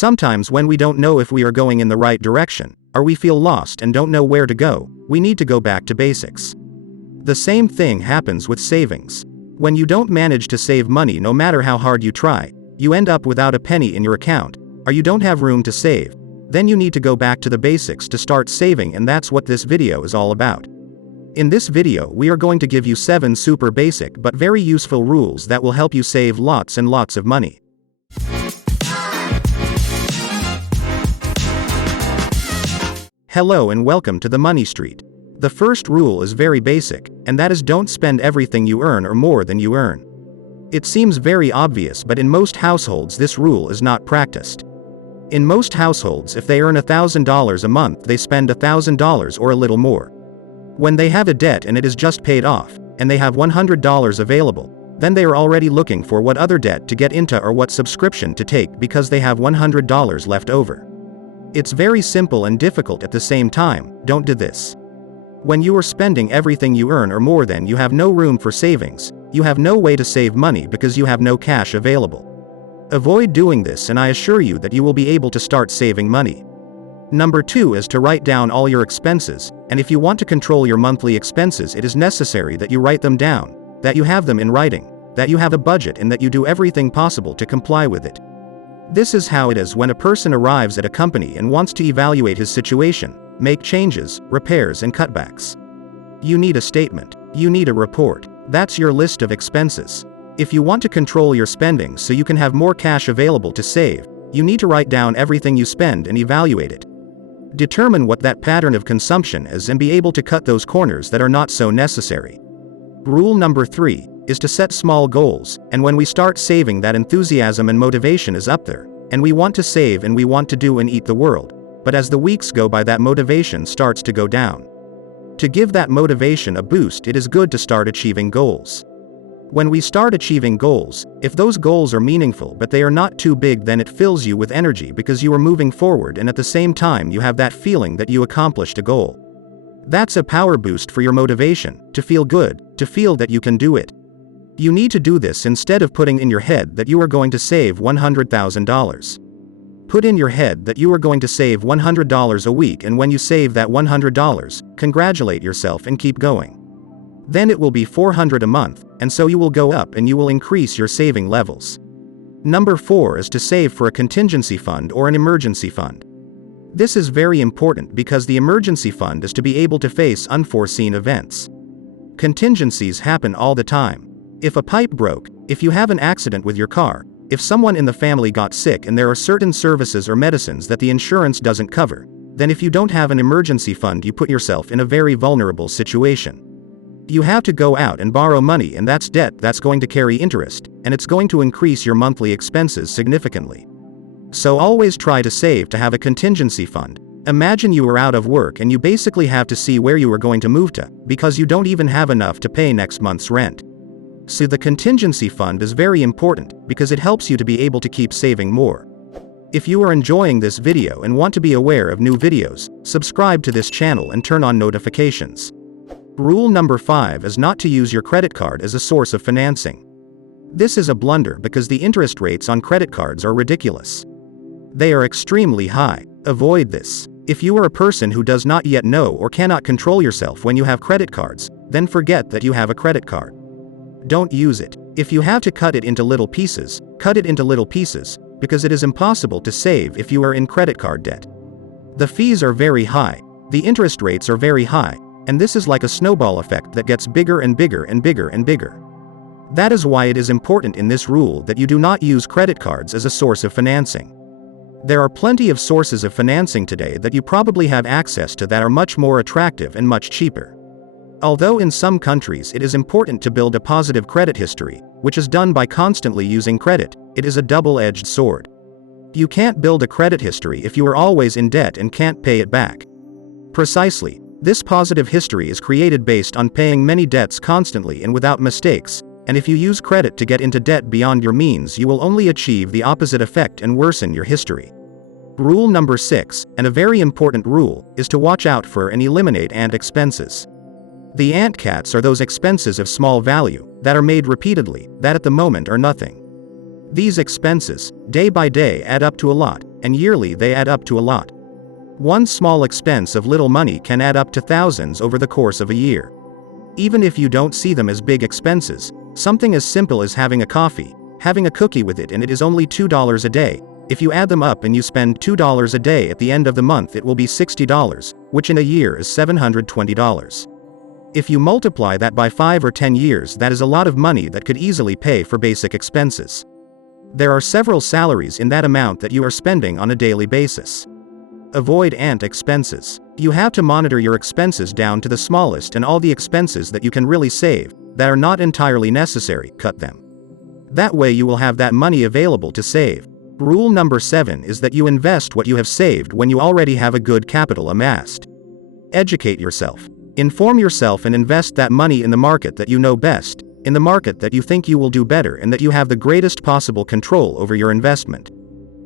Sometimes when we don't know if we are going in the right direction, or we feel lost and don't know where to go, we need to go back to basics. The same thing happens with savings. When you don't manage to save money no matter how hard you try, you end up without a penny in your account, or you don't have room to save. Then you need to go back to the basics to start saving, and that's what this video is all about. In this video we are going to give you 7 super basic but very useful rules that will help you save lots and lots of money. Hello and welcome to the Money Street. The first rule is very basic, and that is don't spend everything you earn or more than you earn. It seems very obvious, but in most households this rule is not practiced. In most households, if they earn $1,000 a month, they spend $1,000 or a little more. When they have a debt and it is just paid off, and they have $100 available, then they are already looking for what other debt to get into or what subscription to take because they have $100 left over. It's very simple and difficult at the same time. Don't do this. When you are spending everything you earn or more than, you have no room for savings, you have no way to save money because you have no cash available. Avoid doing this and I assure you that you will be able to start saving money. Number 2 is to write down all your expenses, and if you want to control your monthly expenses, it is necessary that you write them down, that you have them in writing, that you have a budget, and that you do everything possible to comply with it. This is how it is when a person arrives at a company and wants to evaluate his situation, make changes, repairs and cutbacks. You need a statement. You need a report. That's your list of expenses. If you want to control your spending so you can have more cash available to save, you need to write down everything you spend and evaluate it. Determine what that pattern of consumption is and be able to cut those corners that are not so necessary. Rule number 3 is to set small goals, and when we start saving, that enthusiasm and motivation is up there, and we want to save and we want to do and eat the world. But as the weeks go by, that motivation starts to go down. To give that motivation a boost, it is good to start achieving goals. When we start achieving goals, if those goals are meaningful but they are not too big, then it fills you with energy because you are moving forward, and at the same time you have that feeling that you accomplished a goal. That's a power boost for your motivation, to feel good, to feel that you can do it. You need to do this instead of putting in your head that you are going to save $100,000. Put in your head that you are going to save $100 a week, and when you save that $100, congratulate yourself and keep going. Then it will be $400 a month, and so you will go up and you will increase your saving levels. Number 4 is to save for a contingency fund or an emergency fund. This is very important because the emergency fund is to be able to face unforeseen events. Contingencies happen all the time. If a pipe broke, if you have an accident with your car, if someone in the family got sick and there are certain services or medicines that the insurance doesn't cover, then if you don't have an emergency fund, you put yourself in a very vulnerable situation. You have to go out and borrow money, and that's debt that's going to carry interest, and it's going to increase your monthly expenses significantly. So always try to save to have a contingency fund. Imagine you are out of work and you basically have to see where you are going to move to, because you don't even have enough to pay next month's rent. So the contingency fund is very important because it helps you to be able to keep saving more. If you are enjoying this video and want to be aware of new videos, subscribe to this channel and turn on notifications. Rule number 5 is not to use your credit card as a source of financing. This is a blunder because the interest rates on credit cards are ridiculous. They are extremely high. Avoid this. If you are a person who does not yet know or cannot control yourself when you have credit cards, then forget that you have a credit card. Don't use it. If you have to cut it into little pieces, cut it into little pieces, because it is impossible to save if you are in credit card debt. The fees are very high, the interest rates are very high, and this is like a snowball effect that gets bigger and bigger and bigger and bigger. That is why it is important in this rule that you do not use credit cards as a source of financing. There are plenty of sources of financing today that you probably have access to that are much more attractive and much cheaper. Although in some countries it is important to build a positive credit history, which is done by constantly using credit, it is a double-edged sword. You can't build a credit history if you are always in debt and can't pay it back. Precisely, this positive history is created based on paying many debts constantly and without mistakes, and if you use credit to get into debt beyond your means, you will only achieve the opposite effect and worsen your history. Rule number 6, and a very important rule, is to watch out for and eliminate ant expenses. The ant cats are those expenses of small value, that are made repeatedly, that at the moment are nothing. These expenses, day by day, add up to a lot, and yearly they add up to a lot. One small expense of little money can add up to thousands over the course of a year. Even if you don't see them as big expenses, something as simple as having a coffee, having a cookie with it, and it is only $2 a day. If you add them up and you spend $2 a day at the end of the month, it will be $60, which in a year is $720. If you multiply that by 5 or 10 years, that is a lot of money that could easily pay for basic expenses. There are several salaries in that amount that you are spending on a daily basis. Avoid ant expenses. You have to monitor your expenses down to the smallest, and all the expenses that you can really save, that are not entirely necessary, cut them. That way you will have that money available to save. Rule number 7 is that you invest what you have saved when you already have a good capital amassed. Educate yourself. Inform yourself and invest that money in the market that you know best, in the market that you think you will do better and that you have the greatest possible control over your investment.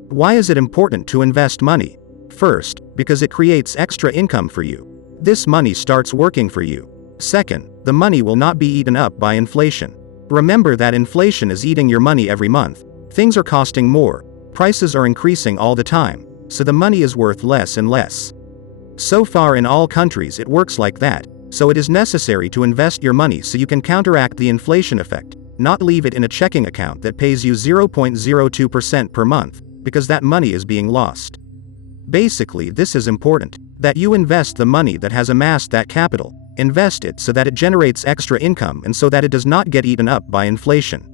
Why is it important to invest money? First, because it creates extra income for you. This money starts working for you. Second, the money will not be eaten up by inflation. Remember that inflation is eating your money every month. Things are costing more, prices are increasing all the time, so the money is worth less and less. So far in all countries it works like that, so it is necessary to invest your money so you can counteract the inflation effect, not leave it in a checking account that pays you 0.02% per month, because that money is being lost. Basically, this is important, that you invest the money that has amassed that capital, invest it so that it generates extra income and so that it does not get eaten up by inflation.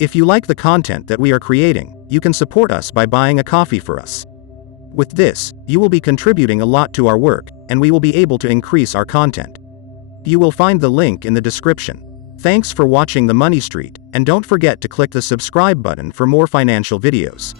If you like the content that we are creating, you can support us by buying a coffee for us. With this, you will be contributing a lot to our work, and we will be able to increase our content. You will find the link in the description. Thanks for watching The Money Street, and don't forget to click the subscribe button for more financial videos.